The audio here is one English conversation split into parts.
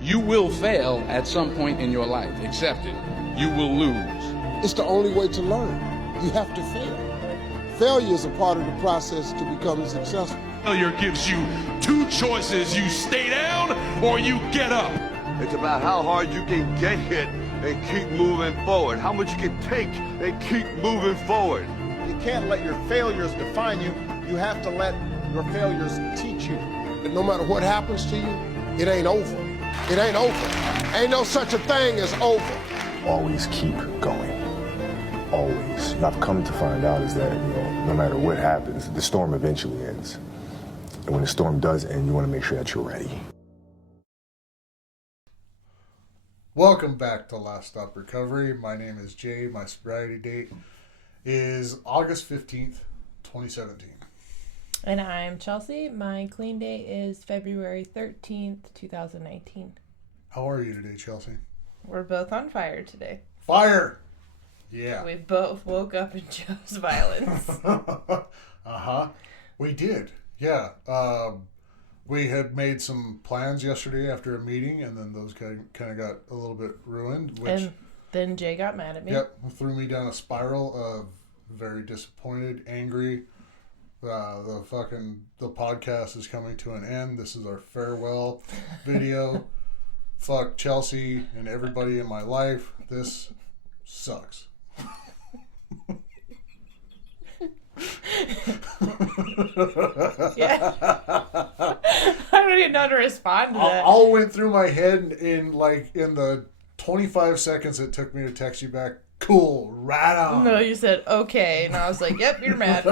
You will fail at some point in your life. Accept it. You will lose. It's the only way to learn. You have to fail. Failure is a part of the process to becoming successful. Failure gives you two choices. You stay down or you get up. It's about how hard you can get hit and keep moving forward. How much you can take and keep moving forward. You can't let your failures define you. You have to let your failures teach you. And no matter what happens to you, it ain't over. It ain't over. Ain't no such a thing as over. Always keep going. Always. And I've come to find out is that, no matter what happens, the storm eventually ends. And when the storm does end, you want to make sure that you're ready. Welcome back to Last Stop Recovery. My name is Jay. My sobriety date is August 15th, 2017. And I'm Chelsea. My clean day is February 13th, 2019. How are you today, Chelsea? We're both on fire today. Fire! Yeah. We both woke up and chose violence. Uh-huh. We did. Yeah. We had made some plans yesterday after a meeting, and then those kind of got a little bit ruined. And then Jay got mad at me. Yep. Threw me down a spiral of very disappointed, angry. The podcast is coming to an end. This is our farewell video. Fuck Chelsea and everybody in my life. This sucks. Yeah. I don't even know how to respond to that. All went through my head in the 25 seconds it took me to text you back. Cool, right on. No, you said okay, and I was like, "Yep, you're mad."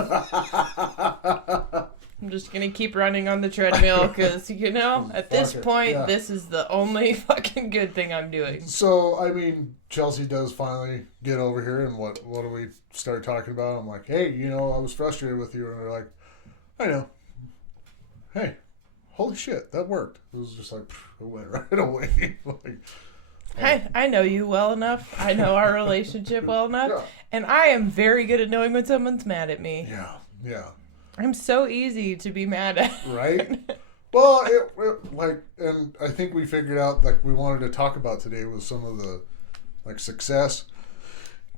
I'm just gonna keep running on the treadmill because at this point, This is the only fucking good thing I'm doing. So I mean, Chelsea does finally get over here, and what do we start talking about? I'm like, hey, I was frustrated with you, and they're like, I know. Hey, holy shit, that worked. It was just like it went right away. I know you well enough. I know our relationship well enough. Yeah. And I am very good at knowing when someone's mad at me. Yeah. I'm so easy to be mad at. Right? Well, and I think we figured out, we wanted to talk about today was some of the, success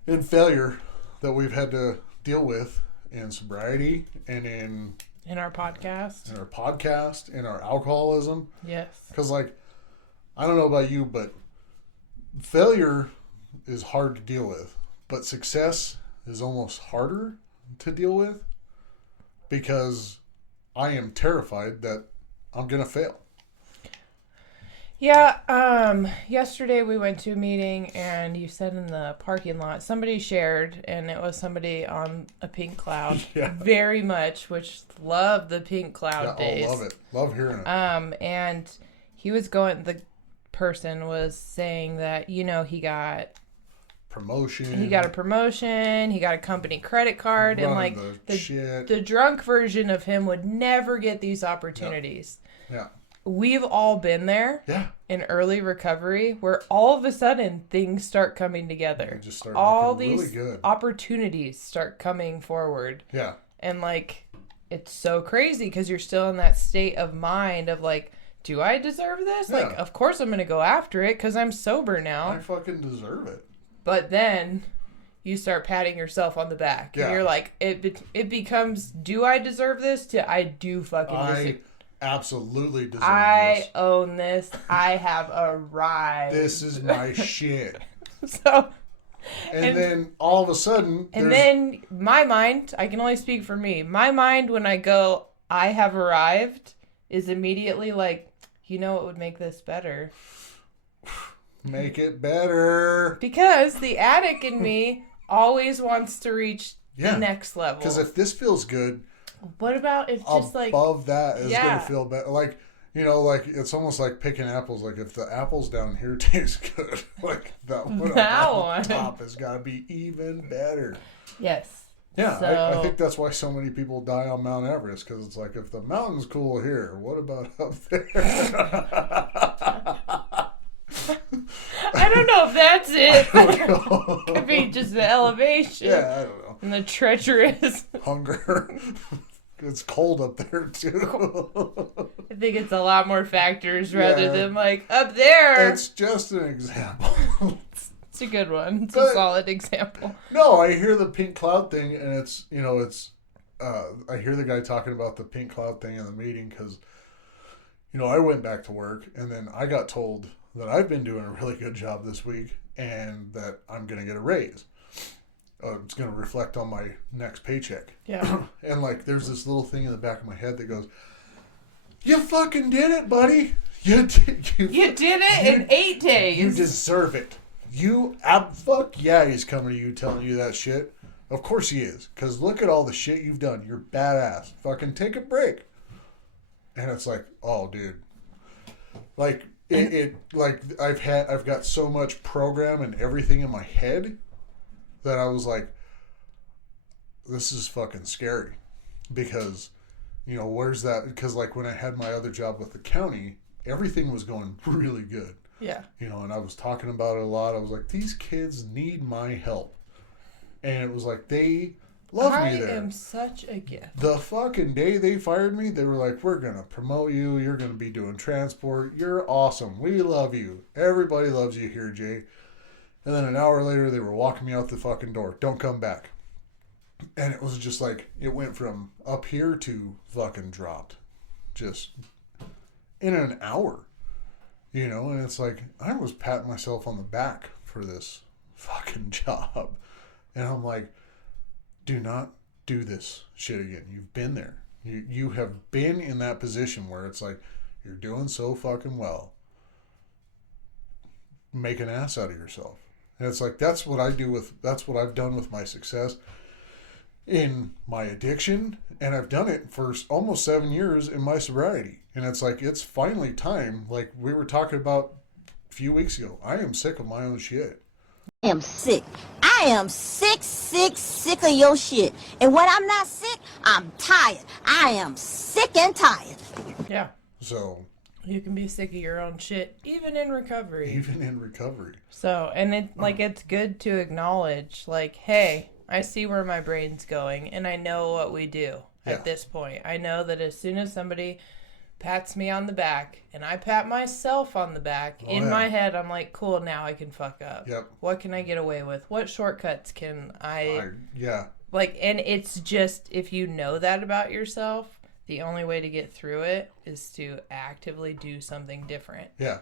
and failure that we've had to deal with in sobriety and in our podcast. In our alcoholism. Yes. Because, I don't know about you, but failure is hard to deal with, but success is almost harder to deal with because I am terrified that I'm going to fail. Yeah, yesterday we went to a meeting and you said in the parking lot, somebody shared, and it was somebody on a pink cloud. Yeah. Very much, which love the pink cloud days. I love it. Love hearing it. And he was the person was saying that, he got promotion. He got a promotion. He got a company credit card. And the drunk version of him would never get these opportunities. Yeah. We've all been there in early recovery where all of a sudden things start coming together. Just start all looking these really good. Opportunities start coming forward. Yeah. And it's so crazy because you're still in that state of mind of do I deserve this? Yeah. Of course I'm going to go after it because I'm sober now. I fucking deserve it. But then you start patting yourself on the back. Yeah. And you're like, it becomes, do I deserve this? To I do fucking deserve it. Absolutely deserve this. I own this. I have arrived. This is my shit. So... And then all of a sudden... And then my mind, I can only speak for me. My mind, when I go, I have arrived, is immediately what would make this better? Make it better. Because the addict in me always wants to reach the next level. Because if this feels good... What about if just above that is going to feel better? It's almost like picking apples. If the apples down here taste good, that one on top has got to be even better. Yes. Yeah, so... I think that's why so many people die on Mount Everest, because it's if the mountain's cool here, what about up there? I don't know if that's it. Could be just the elevation. Yeah, I don't know. And the treacherous hunger. it's cold up there too. I think it's a lot more factors rather Yeah. than like up there. It's just an example. It's a good one. It's But- a solid example. No, I hear the pink cloud thing, and it's I hear the guy talking about the pink cloud thing in the meeting because, I went back to work, and then I got told that I've been doing a really good job this week, and that I'm going to get a raise. It's going to reflect on my next paycheck. Yeah. And there's this little thing in the back of my head that goes, "You fucking did it, buddy. You did it in 8 days. You deserve it. Fuck yeah, he's coming to you telling you that shit. Of course he is. Because look at all the shit you've done. You're badass. Fucking take a break." And it's like, oh, dude. I've got so much program and everything in my head that I was like, this is fucking scary. Because, where's that? Because when I had my other job with the county, everything was going really good. Yeah. And I was talking about it a lot. I was like, these kids need my help. And it was like, they love me there. I am such a gift. The fucking day they fired me, they were like, we're going to promote you. You're going to be doing transport. You're awesome. We love you. Everybody loves you here, Jay. And then an hour later, they were walking me out the fucking door. Don't come back. And it was just like, it went from up here to fucking dropped. Just in an hour. And it's like, I was patting myself on the back for this fucking job. And I'm like, do not do this shit again. You've been there. You have been in that position where it's like, you're doing so fucking well. Make an ass out of yourself. And it's like, that's what I've done with my success in my addiction. And I've done it for almost 7 years in my sobriety. And it's like, it's finally time. Like we were talking about a few weeks ago. I am sick of my own shit. I am sick. I am sick of your shit. And when I'm not sick, I'm tired. I am sick and tired. Yeah. So You can be sick of your own shit, even in recovery. even in recovery. So, and it's good to acknowledge, hey, I see where my brain's going, and I know what we do at this point. I know that as soon as somebody pats me on the back, and I pat myself on the back, my head, I'm like, cool, now I can fuck up. Yep. What can I get away with? What shortcuts can I yeah. and it's just, if you know that about yourself, the only way to get through it is to actively do something different. Yeah.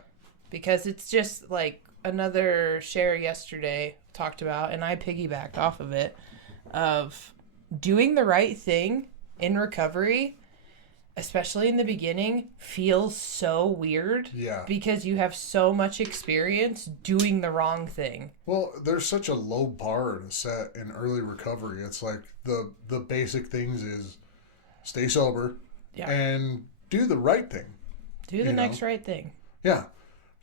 Because it's just another share yesterday talked about, and I piggybacked off of it, of doing the right thing in recovery, especially in the beginning, feels so weird. Yeah. Because you have so much experience doing the wrong thing. Well, there's such a low bar to set in early recovery. It's like the basic things is stay sober and do the right thing. Do the next right thing. Yeah.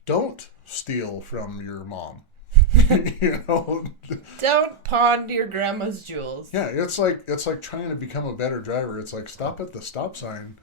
Don't steal from your mom. Don't pawn your grandma's jewels. Yeah, it's like trying to become a better driver. It's like stop at the stop sign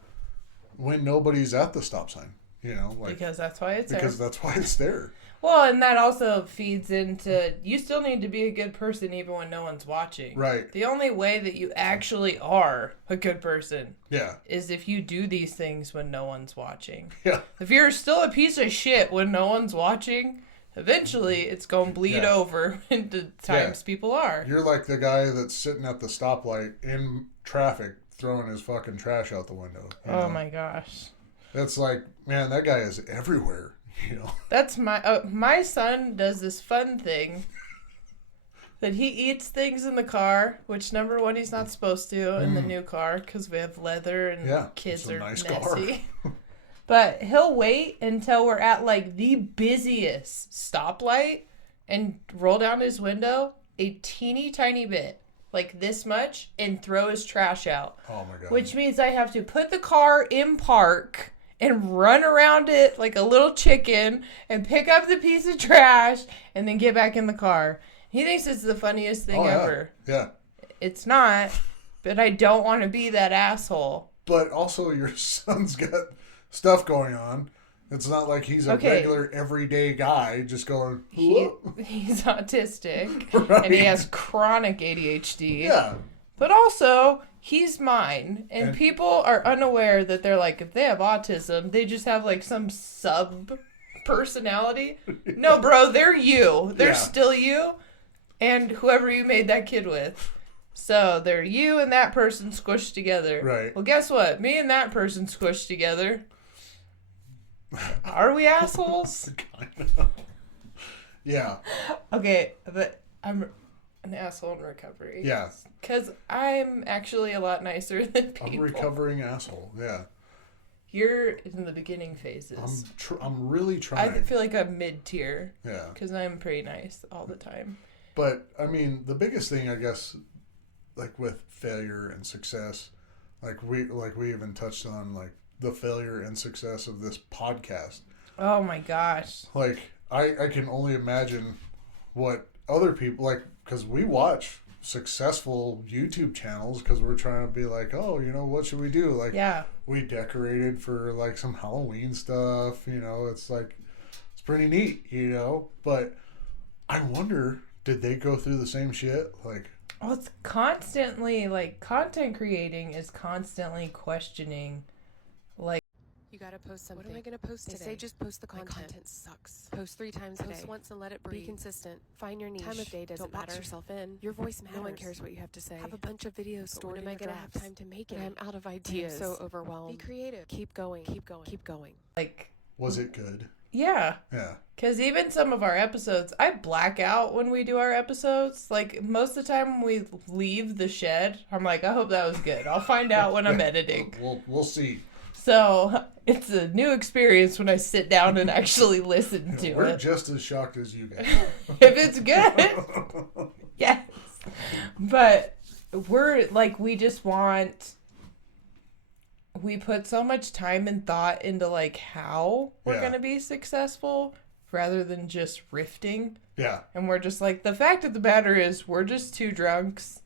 when nobody's at the stop sign. Because that's why it's there. Because that's why it's there. Well, and that also feeds into, you still need to be a good person even when no one's watching. Right. The only way that you actually are a good person is if you do these things when no one's watching. Yeah. If you're still a piece of shit when no one's watching, eventually it's going to bleed over into times people are. You're like the guy that's sitting at the stoplight in traffic throwing his fucking trash out the window. Oh my gosh. That's like, man, that guy is everywhere. That's my son does this fun thing that he eats things in the car, which number one, he's not supposed to in the new car because we have leather and kids are nice messy. But he'll wait until we're at the busiest stoplight and roll down his window a teeny tiny bit, like this much, and throw his trash out. Oh my God. Which means I have to put the car in park and run around it like a little chicken and pick up the piece of trash and then get back in the car. He thinks it's the funniest thing ever. Yeah. It's not, but I don't want to be that asshole. But also your son's got stuff going on. It's not like he's a regular everyday guy just going, he's autistic right. and he has chronic ADHD. Yeah. But also, he's mine. And people are unaware that they're like, if they have autism, they just have like some sub personality. No, bro, they're you. They're still you and whoever you made that kid with. So they're you and that person squished together. Right. Well, guess what? Me and that person squished together. Are we assholes? Yeah. Okay, but I'm an asshole in recovery. Yeah. Because I'm actually a lot nicer than people. I'm a recovering asshole. Yeah. You're in the beginning phases. I'm really trying. I feel like I'm mid-tier. Yeah. Because I'm pretty nice all the time. But, I mean, the biggest thing, I guess, like with failure and success, like we even touched on, like, the failure and success of this podcast. Oh, my gosh. Like, I can only imagine what other people, like, because we watch successful YouTube channels because we're trying to be like, oh, you know, what should we do? Like, yeah, we decorated for like some Halloween stuff, you know, it's like, it's pretty neat, you know, but I wonder, did they go through the same shit? Like, well, it's constantly, like, content creating is constantly questioning, like, you gotta post something. What am I gonna post today? They say just post the content. My content sucks. Post 3 times a day. Post once and let it breathe. Be consistent. Find your niche. Time of day doesn't Don't matter. box yourself in. Your voice matters. No one cares what you have to say. Have a bunch of videos stored When am in I your gonna drafts. have time to make it? I'm out of ideas. I'm so overwhelmed. Be creative. Keep going. Keep going. Keep going. like, was it good? yeah. Yeah. Because even some of our episodes, I black out when we do our episodes. Like, most of the time when we leave the shed, I'm like, I hope that was good. I'll find out when I'm editing. We'll see. So it's a new experience when I sit down and actually listen to We're it. just as shocked as you guys. If it's good, yes. But we're like, we just want, we put so much time and thought into like how we're going to be successful rather than just riffing. Yeah. And we're just like, the fact of the matter is we're just 2 drunks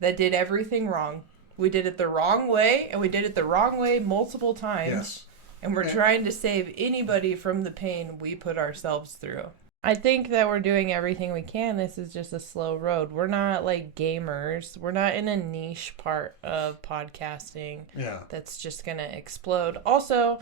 that did everything wrong. We did it the wrong way, and we did it the wrong way multiple times. Yes. And we're trying to save anybody from the pain we put ourselves through. I think that we're doing everything we can. This is just a slow road. We're not like gamers. We're not in a niche part of podcasting that's just going to explode. Also,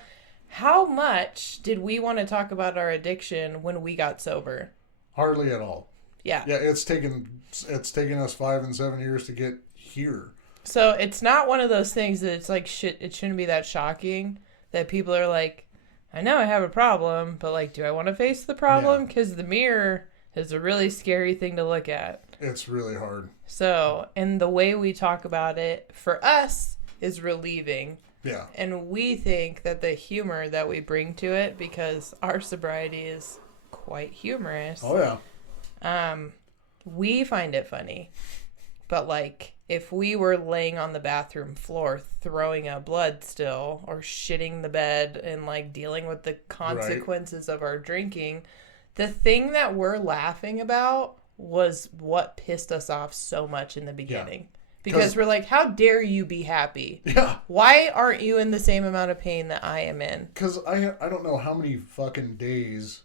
how much did we want to talk about our addiction when we got sober? Hardly at all. Yeah. Yeah, it's taken us 5 and 7 years to get here. So it's not one of those things that it's like, shit, it shouldn't be that shocking that people are like, I know I have a problem, but like, do I want to face the problem? Because the mirror is a really scary thing to look at. It's really hard. So, and the way we talk about it for us is relieving. Yeah. And we think that the humor that we bring to it, because our sobriety is quite humorous. Oh, yeah. We find it funny. But like, if we were laying on the bathroom floor throwing up blood still or shitting the bed and like dealing with the consequences of our drinking, the thing that we're laughing about was what pissed us off so much in the beginning. Yeah. Because we're like, how dare you be happy? Yeah. Why aren't you in the same amount of pain that I am in? Because I don't know how many fucking days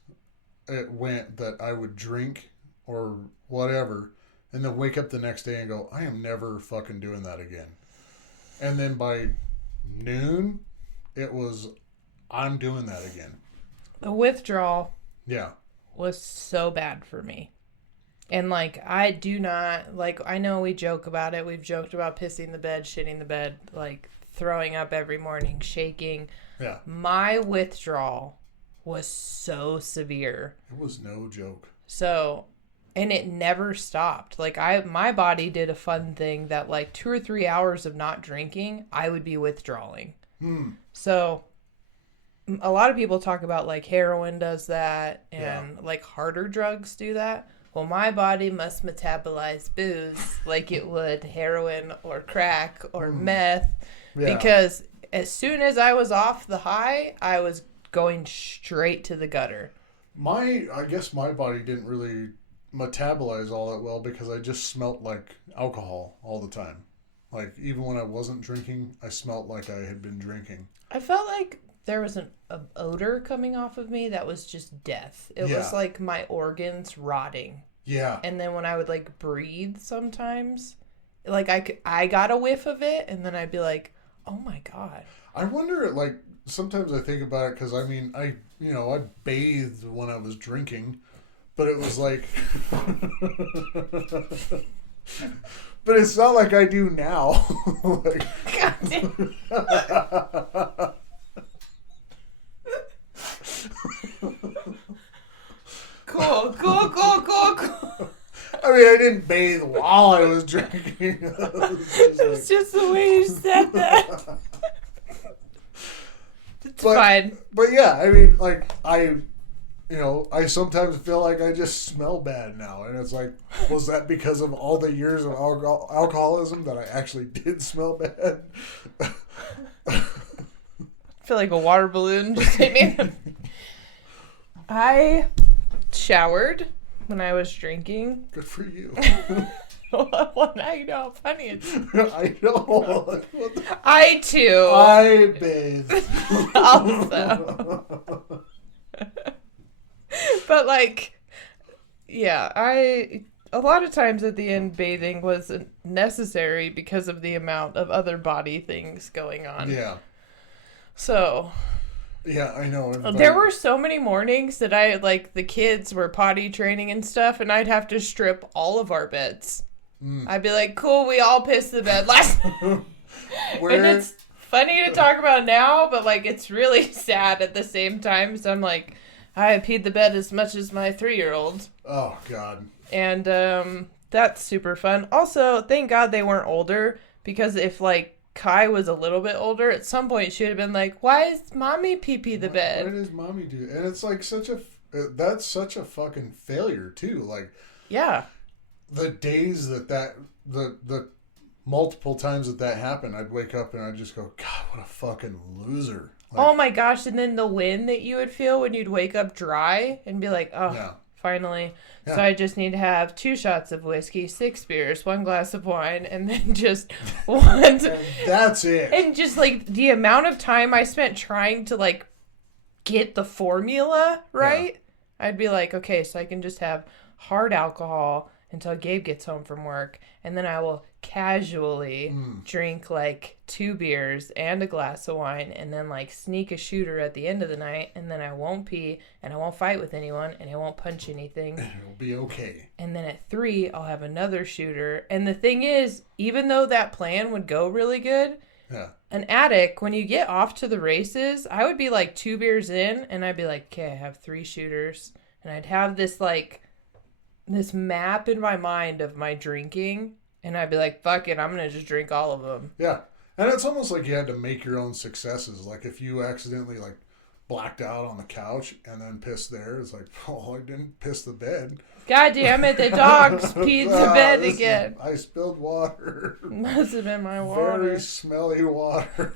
it went that I would drink or whatever and then wake up the next day and go, I am never fucking doing that again. And then by noon, it was, I'm doing that again. The withdrawal was so bad for me. And, like, I do not, like, I know we joke about it. We've joked about pissing the bed, shitting the bed, like, throwing up every morning, shaking. Yeah. My withdrawal was so severe. It was no joke. So, and it never stopped. Like, my body did a fun thing that, like, 2 or 3 hours of not drinking, I would be withdrawing. So, a lot of people talk about, like, heroin does that and, like, harder drugs do that. Well, my body must metabolize booze like it would heroin or crack or meth. Yeah. Because as soon as I was off the high, I was going straight to the gutter. I guess my body didn't really metabolize all that well because I just smelt like alcohol all the time. Like, even when I wasn't drinking, I smelt like I had been drinking. I felt like there was an odor coming off of me that was just death. It was like my organs rotting. Yeah. And then when I would, like, breathe sometimes, like I got a whiff of it, and then I'd be like, oh my God. I wonder, like, sometimes I think about it because, I mean, I bathed when I was drinking, but it was like, but it's not like I do now. Like, God damn. Cool. I mean, I didn't bathe while I was drinking. It's just the way you said that. It's fine. But yeah, I mean, like, I sometimes feel like I just smell bad now. And it's like, was that because of all the years of alcoholism that I actually did smell bad? I feel like a water balloon just hit me. I showered when I was drinking. Good for you. Well, now you know how funny it is. I know. I too. I bathed. Also. But like, yeah, a lot of times at the end bathing was necessary because of the amount of other body things going on. Yeah. So. Yeah, I know. There were so many mornings that the kids were potty training and stuff, and I'd have to strip all of our beds. I'd be like, cool, we all pissed the bed last night. And it's funny to talk about now, but like it's really sad at the same time. So I'm like, I peed the bed as much as my 3-year-old. Oh, God. And that's super fun. Also, thank God they weren't older, because if like Kai was a little bit older, at some point she would have been like, why is mommy pee the bed? Why does mommy do? And it's like that's such a fucking failure too. Like, yeah. The days the multiple times that happened, I'd wake up and I'd just go, God, what a fucking loser. Like, oh my gosh. And then the wind that you would feel when you'd wake up dry and be like, oh, yeah. Finally. Yeah. So I just need to have 2 shots of whiskey, 6 beers, 1 glass of wine, and then just one. And that's it. And just like the amount of time I spent trying to like get the formula right. Yeah. I'd be like, okay, so I can just have hard alcohol until Gabe gets home from work, and then I will casually drink like 2 beers and a glass of wine, and then like sneak a shooter at the end of the night, and then I won't pee, and I won't fight with anyone, and I won't punch anything. It'll be okay. And then at 3, I'll have another shooter. And the thing is, even though that plan would go really good, an addict, when you get off to the races, I would be like 2 beers in, and I'd be like, okay, I have 3 shooters, and I'd have this map in my mind of my drinking, and I'd be like, fuck it, I'm gonna just drink all of them. Yeah. And it's almost like you had to make your own successes. Like if you accidentally like blacked out on the couch and then pissed there, it's like, oh, I didn't piss the bed. God damn it, the dogs peed the bed again. I spilled water. Must have been my water. Very smelly water.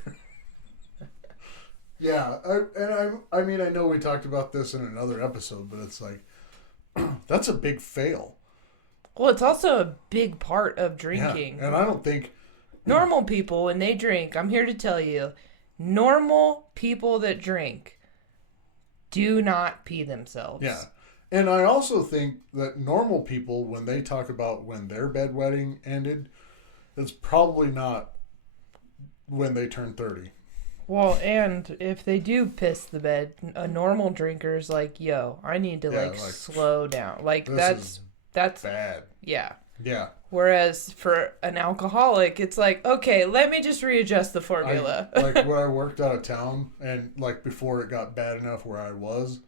Yeah. I mean, I know we talked about this in another episode, but it's like, that's a big fail. Well, it's also a big part of drinking. Yeah, and I don't think... Normal people, when they drink, I'm here to tell you, normal people that drink do not pee themselves. Yeah. And I also think that normal people, when they talk about when their bedwetting ended, it's probably not when they turn 30. Well, and if they do piss the bed, a normal drinker's like, yo, I need to slow down. Like that's bad. Yeah. Yeah. Whereas for an alcoholic, it's like, okay, let me just readjust the formula. Like when I worked out of town, and like before it got bad enough where I was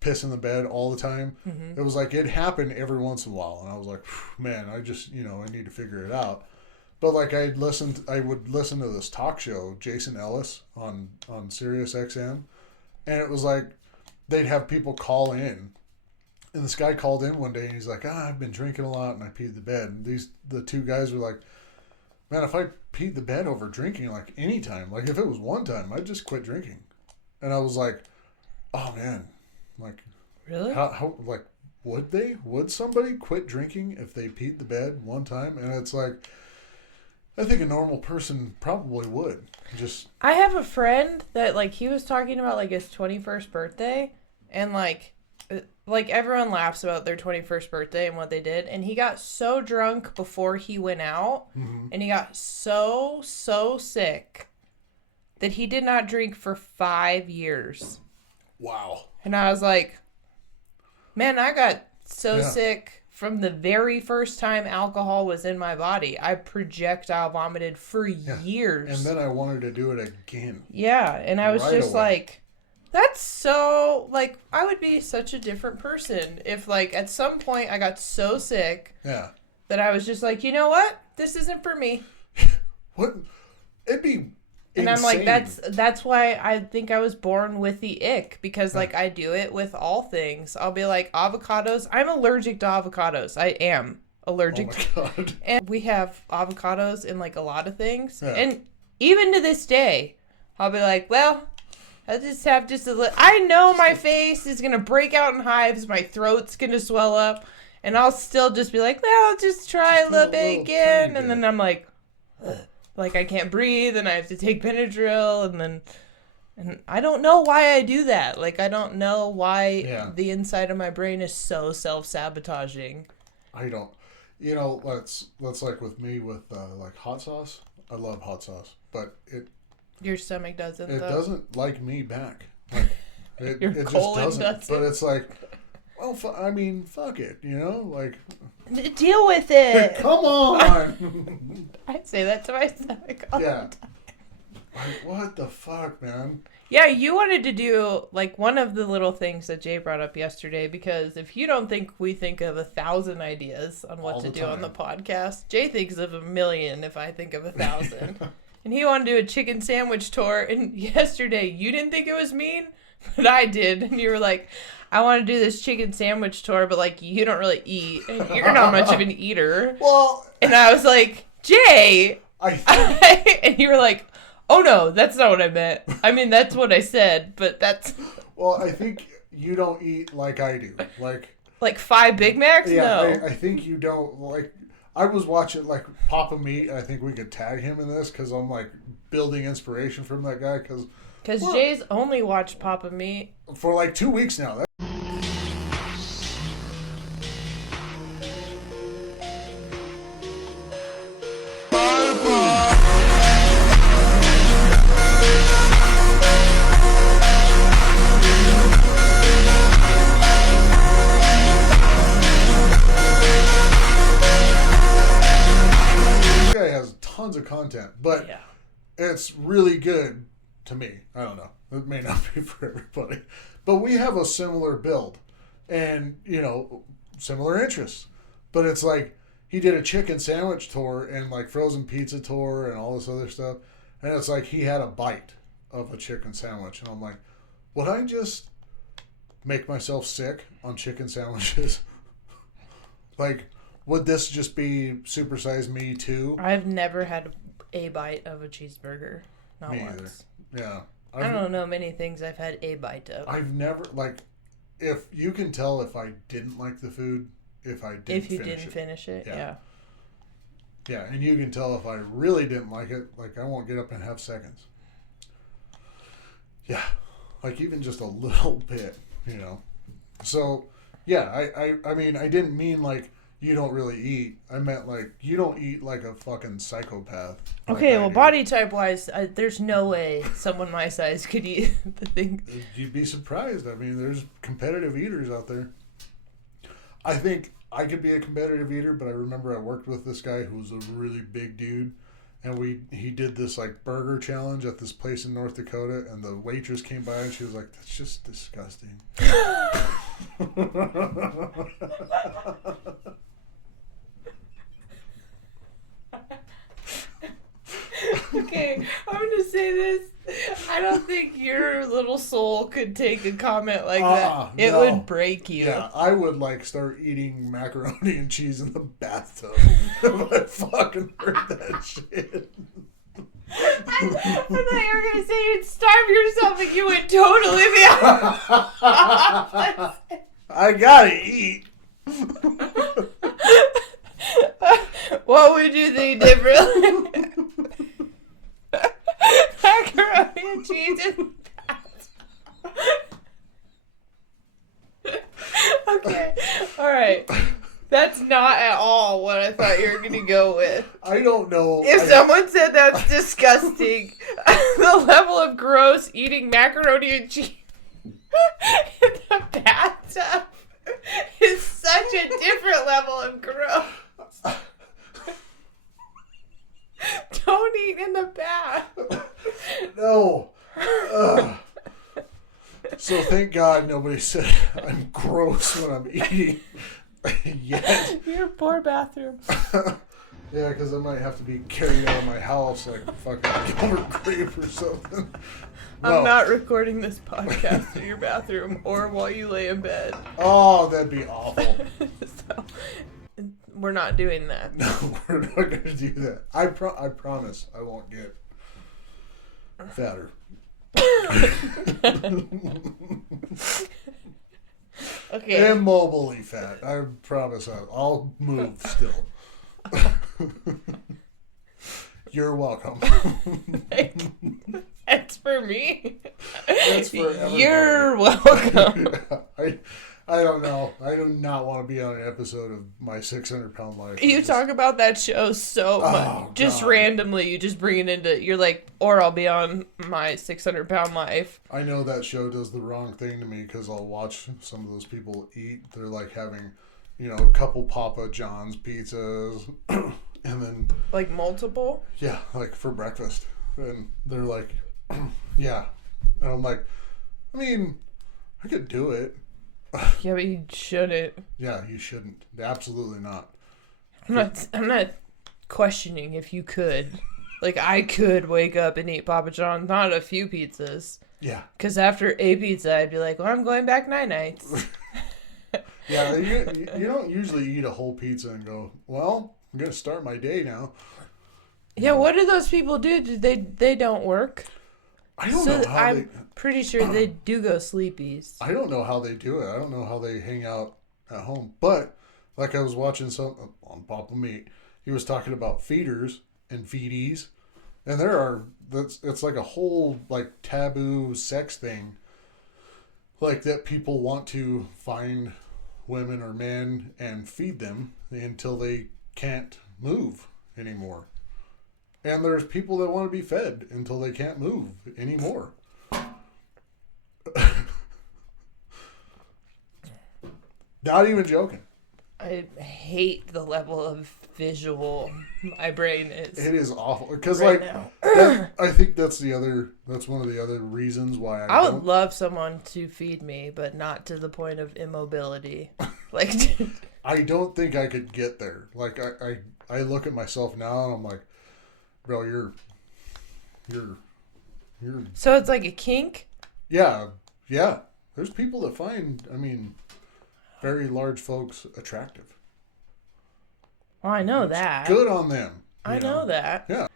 pissing the bed all the time, it was like it happened every once in a while, and I was like, man, I just I need to figure it out. But like I would listen to this talk show, Jason Ellis on Sirius XM, and it was like they'd have people call in, and this guy called in one day and he's like, I've been drinking a lot and I peed the bed. And the 2 guys were like, man, if I peed the bed over drinking like any time, like if it was one time, I'd just quit drinking. And I was like, oh man, like really? How like would somebody quit drinking if they peed the bed one time? And it's like, I think a normal person probably would. I have a friend that like he was talking about like his 21st birthday, and like like, everyone laughs about their 21st birthday and what they did. And he got so drunk before he went out. Mm-hmm. And he got so sick that he did not drink for 5 years. Wow. And I was like, man, I got so Yeah. sick from the very first time alcohol was in my body. I projectile vomited for years. And then I wanted to do it again. Yeah, and I was Right just away. like, that's so, like, I would be such a different person if, like, at some point I got so sick Yeah. that I was just like, you know what? This isn't for me. What? It'd be And insane. I'm like, that's why I think I was born with the ick, because like I do it with all things. I'll be like, avocados. I'm allergic to avocados. I am allergic. Oh my God. And we have avocados in like a lot of things. Yeah. And even to this day, I'll be like, well, I just have just a little. I know my face is gonna break out in hives. My throat's gonna swell up, and I'll still just be like, well, I'll just try a little bit again. And then I'm like, ugh. Like I can't breathe, and I have to take Benadryl, and I don't know why I do that. Like I don't know why the inside of my brain is so self-sabotaging. I don't. You know, that's like with me with like hot sauce. I love hot sauce, but your stomach doesn't. It though. doesn't like me back. Like, Your it just colon doesn't. doesn't. But it's like, well, I mean, fuck it. You know, like deal with it. Come on. I say that to my stomach all the time. Like, what the fuck, man? Yeah, you wanted to do, like, one of the little things that Jay brought up yesterday, because if you don't think we think of 1,000 ideas on what All to the do on time. the podcast, Jay thinks of 1,000,000 if I think of 1,000. And he wanted to do a chicken sandwich tour, and yesterday you didn't think it was mean, but I did. And you were like, I want to do this chicken sandwich tour, but, like, you don't really eat, and you're not much of an eater. Well... And I was like, Jay! And you were like, oh no, that's not what I meant. I mean, that's what I said, but that's... Well, I think you don't eat like I do. Like 5 Big Macs? Yeah, No. I think you don't, like... I was watching, like, Papa Meat. I think we could tag him in this, because I'm, like, building inspiration from that guy, because... Because Jay's only watched Papa Meat. For, like, 2 weeks now. Guy has tons of content, but it's really good to me. I don't know. It may not be for everybody, but we have a similar build and, you know, similar interests. But it's like he did a chicken sandwich tour and like frozen pizza tour and all this other stuff. And it's like he had a bite of a chicken sandwich. And I'm like, would I just make myself sick on chicken sandwiches? Like, would this just be supersize me too? I've never had a bite of a cheeseburger. Not Me once. either. Yeah. I don't know many things I've had a bite of. I've never, like, if you can tell if I didn't like the food, if I didn't finish it, yeah. Yeah, and you can tell if I really didn't like it, like, I won't get up and have seconds. Yeah. Like, even just a little bit, you know. So, yeah, I mean, I didn't mean, like, you don't really eat. I meant, like, you don't eat like a fucking psychopath. Okay, well, body type wise, there's no way someone my size could eat the thing. You'd be surprised. I mean, there's competitive eaters out there. I think I could be a competitive eater, but I remember I worked with this guy who was a really big dude, and he did this like burger challenge at this place in North Dakota, and the waitress came by and she was like, "That's just disgusting." Okay, I'm gonna say this. I don't think your little soul could take a comment like that. It no. would break you. Yeah, I would like start eating macaroni and cheese in the bathtub if I fucking heard that shit. I thought you were gonna say you'd starve yourself and you went totally the opposite. I gotta eat. What would you think differently? Macaroni and cheese and you're gonna go with. I don't know. If someone said that's disgusting, the level of gross eating macaroni and cheese in the bathtub is such a different level of gross. Don't eat in the bath. No. So thank God nobody said I'm gross when I'm eating yet. Your poor bathroom. Yeah, because I might have to be carried out of my house like fucking Gilbert Grape or something. No. I'm not recording this podcast in your bathroom or while you lay in bed. Oh, that'd be awful. So, we're not doing that. No, we're not going to do that. I promise I won't get fatter. Okay. And mobilely fat. I promise I'll move still. You're welcome. That's for me. That's for everybody. You're welcome. I don't know. I do not want to be on an episode of My 600-Pound Life. You talk about that show so much. Just God. Randomly, you just bring it into, you're like, or I'll be on My 600-Pound Life. I know that show does the wrong thing to me because I'll watch some of those people eat. They're like having, a couple Papa John's pizzas and then... Like multiple? Yeah, like for breakfast. And they're like, yeah. And I'm like, I mean, I could do it. Yeah, but you shouldn't. Yeah, you shouldn't. Absolutely not. I'm not questioning if you could. Like, I could wake up and eat Papa John's, not a few pizzas. Yeah. Because after a pizza, I'd be like, well, I'm going back 9 nights. Yeah, you don't usually eat a whole pizza and go, well, I'm going to start my day now. Yeah, what do those people do? They don't work? I don't know how I'm pretty sure they do go sleepies. I don't know how they do it. I don't know how they hang out at home. But, like I was watching some on Papa Meat, he was talking about feeders and feedies. And it's like a whole, like, taboo sex thing. Like, that people want to find women or men and feed them until they can't move anymore. And there's people that want to be fed until they can't move anymore. Not even joking. I hate the level of visual my brain is. It is awful. Because, right I think that's one of the other reasons why I would love someone to feed me, but not to the point of immobility. Like, I don't think I could get there. Like, I look at myself now and I'm like, bro, you're. So it's like a kink? Yeah. There's people that find, very large folks attractive. Well, I know that. Good on them. I know that. Yeah.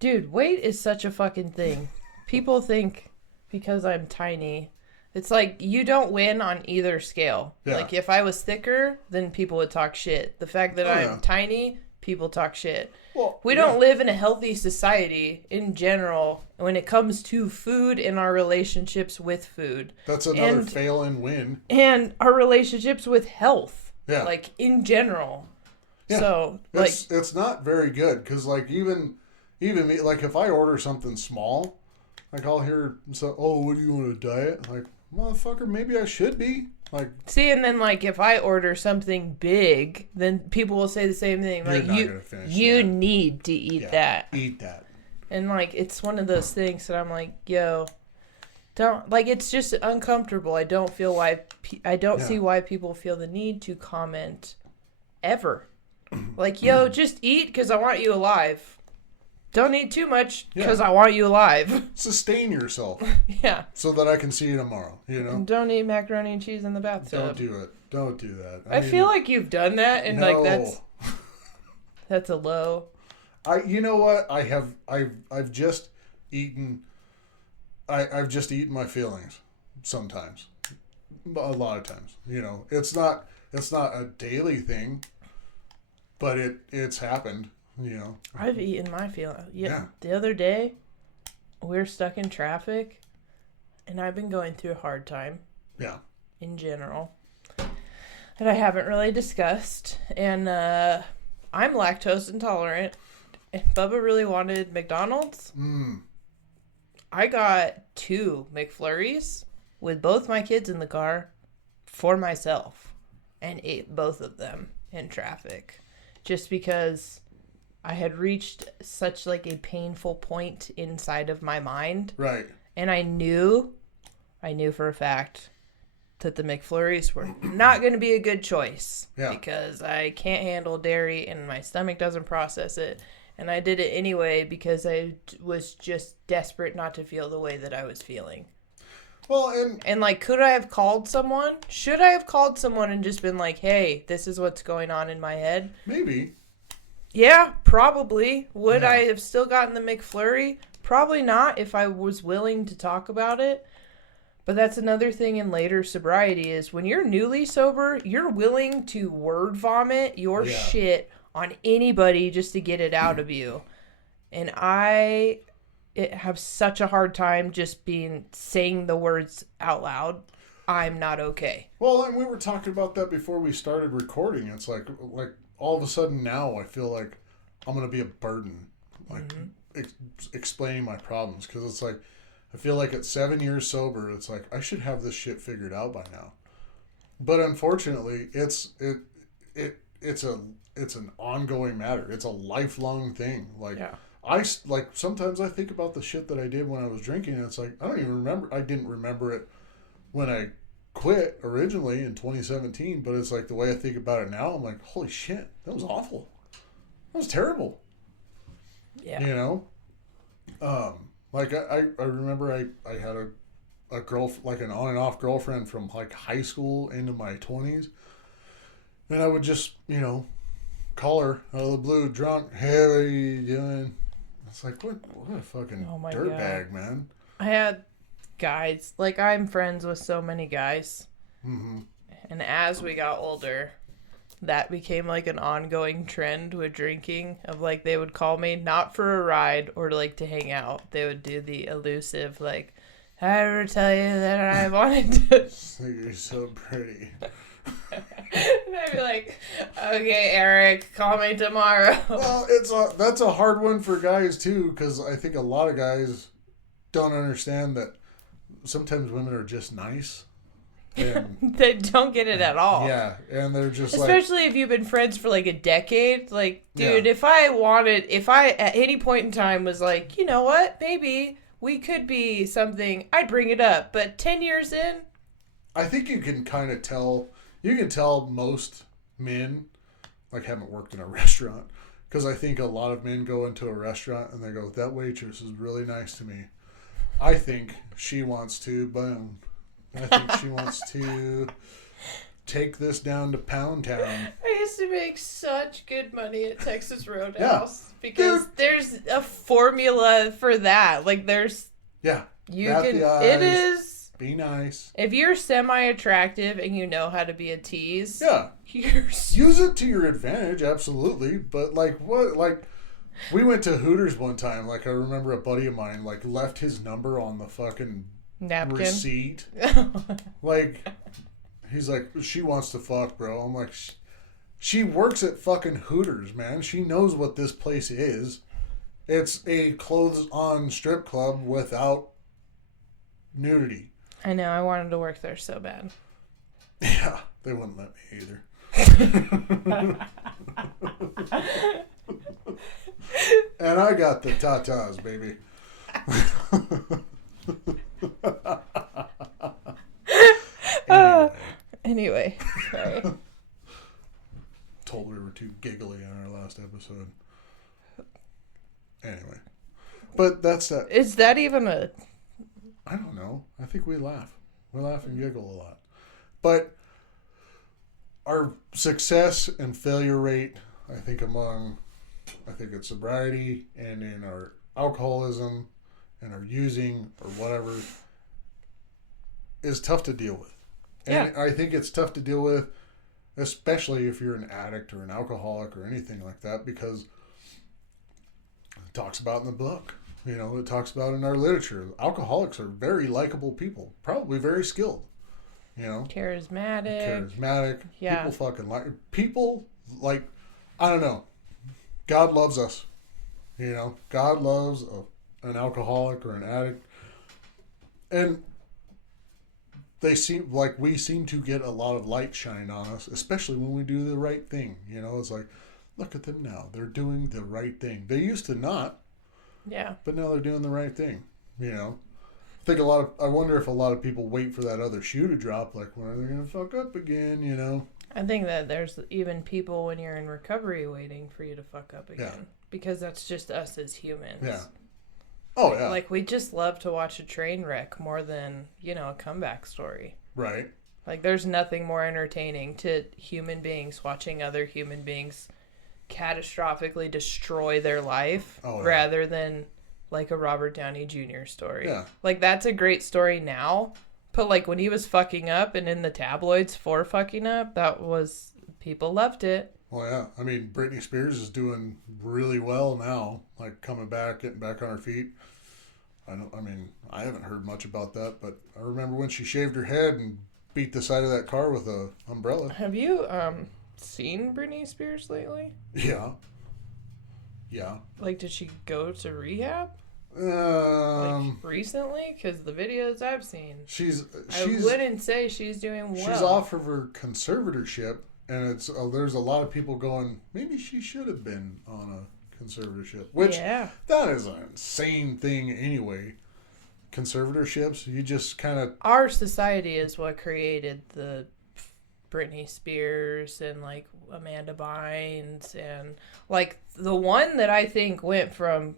Dude, weight is such a fucking thing. People think because I'm tiny, it's like you don't win on either scale. Yeah. Like if I was thicker, then people would talk shit. The fact that I'm tiny, people talk shit. Well, we don't live in a healthy society in general when it comes to food and our relationships with food. That's another fail and win. And our relationships with health. Yeah. Like in general. Yeah. So it's not very good because like even me, like if I order something small, like I'll hear what do you want, a diet? Like, motherfucker, maybe I should be. Like, see, and then like if I order something big, then people will say the same thing. You're Like not gonna finish you that. need to eat that. Eat that. And like it's one of those things that I'm like, yo, don't like. It's just uncomfortable. I don't feel why. I don't see why people feel the need to comment ever. Like, yo, just eat because I want you alive. Don't eat too much because I want you alive. Sustain yourself. Yeah. So that I can see you tomorrow, And don't eat macaroni and cheese in the bathtub. Don't do it. Don't do that. I feel like you've done that and no. like that's a low. You know what? I've just eaten I've just eaten my feelings sometimes. A lot of times. It's not a daily thing, but it's happened. I've eaten my feelings. Yeah. The other day, we're stuck in traffic, and I've been going through a hard time. Yeah. In general. That I haven't really discussed. And I'm lactose intolerant, and Bubba really wanted McDonald's. I got 2 McFlurries with both my kids in the car for myself and ate both of them in traffic just because I had reached such like a painful point inside of my mind. Right. And I knew for a fact that the McFlurries were not going to be a good choice because I can't handle dairy and my stomach doesn't process it. And I did it anyway because I was just desperate not to feel the way that I was feeling. Well, and like, could I have called someone? Should I have called someone and just been like, hey, this is what's going on in my head? Maybe. Yeah, probably. Would I have still gotten the McFlurry? Probably not if I was willing to talk about it. But that's another thing in later sobriety is when you're newly sober, you're willing to word vomit your shit on anybody just to get it out of you. And I have such a hard time just saying the words out loud. I'm not okay. Well, and we were talking about that before we started recording. It's like all of a sudden now I feel like I'm going to be a burden, like explaining my problems. Because it's like, I feel like at 7 years sober, it's like, I should have this shit figured out by now. But unfortunately, it's an ongoing matter. It's a lifelong thing. Sometimes I think about the shit that I did when I was drinking, and it's like, I don't even remember. I didn't remember it when I quit originally in 2017, but it's like the way I think about it now, I'm like, holy shit, that was awful. That was terrible. Yeah. You know? I remember I had a girl, like an on and off girlfriend from like high school into my 20s. And I would just, call her out of the blue, drunk. Hey, what are you doing? It's like, what a fucking dirtbag, man. I had guys, like I'm friends with so many guys. Mm-hmm. And as we got older, that became like an ongoing trend with drinking of like, they would call me not for a ride or like to hang out. They would do the elusive, like, I ever tell you that I wanted to. You're so pretty. And I'd be like, okay, Eric, call me tomorrow. Well, that's a hard one for guys too, because I think a lot of guys don't understand that sometimes women are just nice. And they don't get it at all. Yeah, and they're just especially if you've been friends for like a decade. Like, dude, if I at any point in time was like, you know what, maybe we could be something, I'd bring it up. But 10 years in, I think you can kind of tell. You can tell most men like haven't worked in a restaurant, because I think a lot of men go into a restaurant and they go, that waitress is really nice to me. I think she wants to, boom. I think she wants to take this down to Pound Town. I used to make such good money at Texas Roadhouse because there's a formula for that. Like there's you bat can the eyes, it is be nice. If you're semi-attractive and you know how to be a tease, use it to your advantage, absolutely. But we went to Hooters one time. Like I remember a buddy of mine like left his number on the fucking napkin receipt. Like he's like, she wants to fuck, bro. I'm like, she works at fucking Hooters, man. She knows what this place is. It's a clothes on strip club without nudity. I know, I wanted to work there so bad. Yeah, they wouldn't let me either. And I got the tatas, baby. Anyway, sorry. Told we were too giggly on our last episode. Anyway. But that's that. Is that even a... I don't know. I think we laugh. We laugh and giggle a lot. But our success and failure rate, I think it's sobriety and in our alcoholism and our using or whatever, is tough to deal with. And I think it's tough to deal with, especially if you're an addict or an alcoholic or anything like that, because it talks about in the book. It talks about in our literature. Alcoholics are very likable people, probably very skilled. Charismatic. Yeah. People like, I don't know. God loves us. God loves an alcoholic or an addict. And we seem to get a lot of light shined on us, especially when we do the right thing. It's like, look at them now. They're doing the right thing. They used to not. Yeah. But now they're doing the right thing. I wonder if a lot of people wait for that other shoe to drop. Like, when are they going to fuck up again, I think that there's even people when you're in recovery waiting for you to fuck up again. Yeah. Because that's just us as humans. Yeah. Oh, yeah. Like, we just love to watch a train wreck more than, a comeback story. Right. Like, there's nothing more entertaining to human beings watching other human beings catastrophically destroy their life rather than, like, a Robert Downey Jr. story. Yeah. Like, that's a great story now. But, like, when he was fucking up and in the tabloids for fucking up, people loved it. Well, yeah. I mean, Britney Spears is doing really well now, like coming back, getting back on her feet. I haven't heard much about that, but I remember when she shaved her head and beat the side of that car with a umbrella. Have you seen Britney Spears lately? Yeah. Yeah. Like, did she go to rehab? Like recently? Because the videos I've seen, she's I wouldn't say she's doing well. She's off of her conservatorship. And there's a lot of people going, maybe she should have been on a conservatorship. Which, that is an insane thing anyway. Conservatorships, you just kind of... Our society is what created the Britney Spears and, like, Amanda Bynes. And, like, the one that I think went from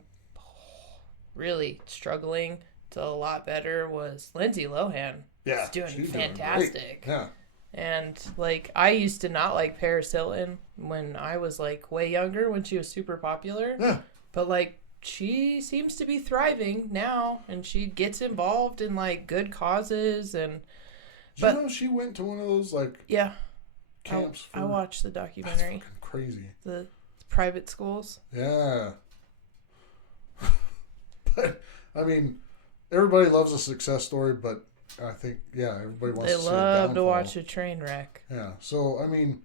really struggling to a lot better was Lindsay Lohan. Yeah. She's doing doing fantastic. great. Yeah. And, like, I used to not like Paris Hilton when I was, like, way younger, when she was super popular. Yeah. But, like, she seems to be thriving now, and she gets involved in, like, good causes. And she went to one of those, like, camps. I watched the documentary. That's fucking crazy. The private schools. Yeah. But, I mean, everybody loves a success story, but I think, everybody wants to see a downfall. They love to watch a train wreck. Yeah. So, I mean,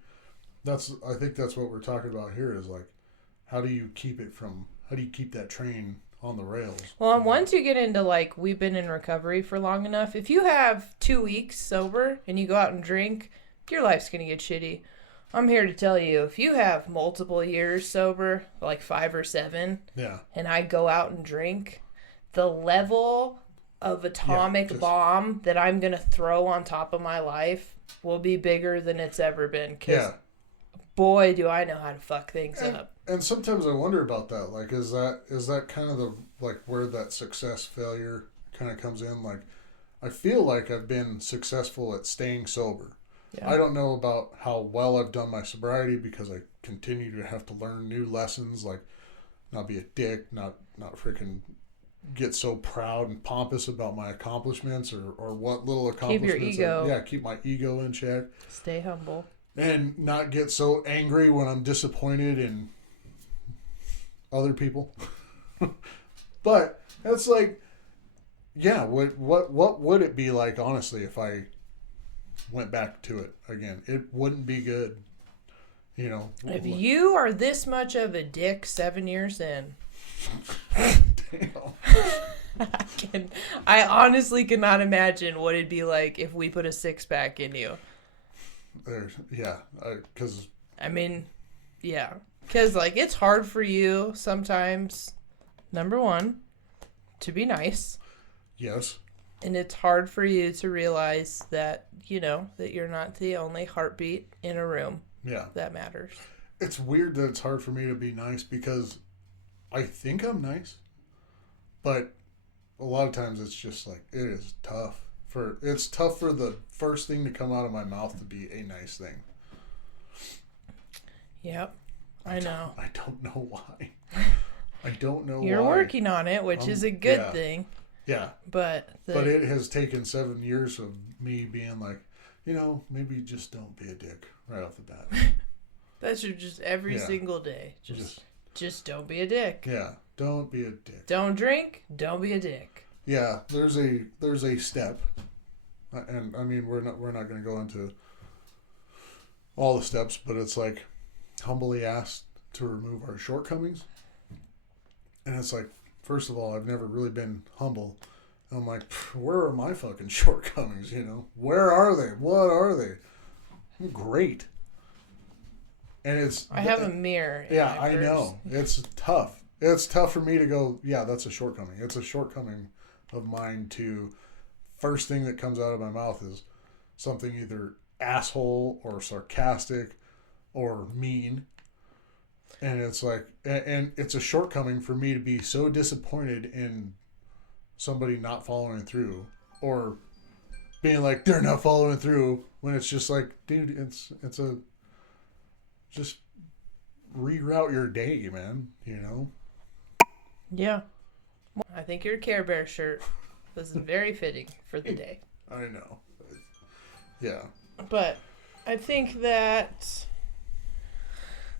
I think that's what we're talking about here is, like, how do you keep that train on the rails? Well, and once you get into, like, we've been in recovery for long enough, if you have 2 weeks sober and you go out and drink, your life's going to get shitty. I'm here to tell you, if you have multiple years sober, like 5 or 7, and I go out and drink, the level of atomic bomb that I'm going to throw on top of my life will be bigger than it's ever been. Because boy, do I know how to fuck things up. And sometimes I wonder about that. Like, is that kind of where that success failure kind of comes in? Like, I feel like I've been successful at staying sober. Yeah. I don't know about how well I've done my sobriety because I continue to have to learn new lessons, like not be a dick, not freaking get so proud and pompous about my accomplishments or what little accomplishments. Keep your ego. Keep my ego in check. Stay humble. And not get so angry when I'm disappointed in other people. But that's like, what would it be like, honestly, if I went back to it again? It wouldn't be good. If you are this much of a dick 7 years in, I honestly cannot imagine what it'd be like if we put a 6-pack in you. Because like, it's hard for you sometimes, number one, to be nice. Yes. And it's hard for you to realize that, that you're not the only heartbeat in a room. Yeah. That matters. It's weird that it's hard for me to be nice because I think I'm nice, but a lot of times it's just like, it is tough. It's tough for the first thing to come out of my mouth to be a nice thing. Yep. I know. I don't know why. I don't know You're why. working on it, which is a good thing. Yeah. But it has taken 7 years of me being like, maybe just don't be a dick right off the bat. That's just every single day. Just don't be a dick. Yeah. Don't be a dick. Don't drink. Don't be a dick. Yeah. There's a step. And I mean, we're not going to go into all the steps, but it's like humbly ask to remove our shortcomings. And it's like, first of all, I've never really been humble. And I'm like, where are my fucking shortcomings, you know? Where are they? What are they? I'm great. And it's... I have a mirror. Yeah, I know. It's tough. It's tough for me to go, yeah, that's a shortcoming. It's a shortcoming of mine to... First thing that comes out of my mouth is something either asshole or sarcastic or mean. And it's like, and it's a shortcoming for me to be so disappointed in somebody not following through or being like, they're not following through, when it's just like, dude, it's a, just reroute your day, man, you know? Yeah. I think your Care Bear shirt was very fitting for the day. I know. Yeah. But I think that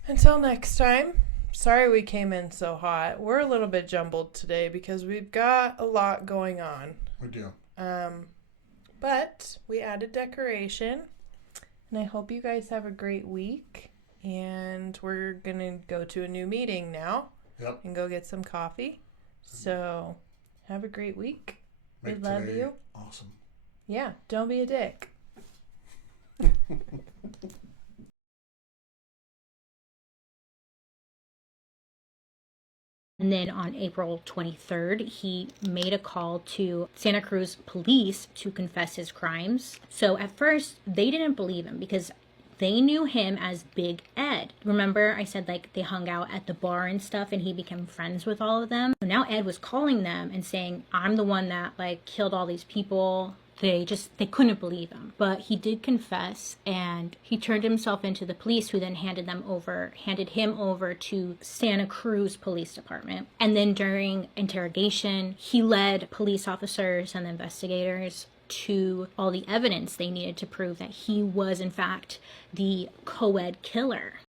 until next time, sorry we came in so hot. We're a little bit jumbled today because we've got a lot going on. We do. But we added decoration, and I hope you guys have a great week. And we're going to go to a new meeting now. Yep. And go get some coffee. So have a great week. We love you. Awesome. Yeah, don't be a dick. And then on April 23rd, he made a call to Santa Cruz police to confess his crimes. So at first, they didn't believe him because they knew him as Big Ed. Remember I said like they hung out at the bar and stuff and he became friends with all of them? So now Ed was calling them and saying, I'm the one that like killed all these people. They couldn't believe him. But he did confess, and he turned himself into the police, who then handed him over to Santa Cruz Police Department. And then during interrogation, he led police officers and investigators to all the evidence they needed to prove that he was in fact the co-ed killer.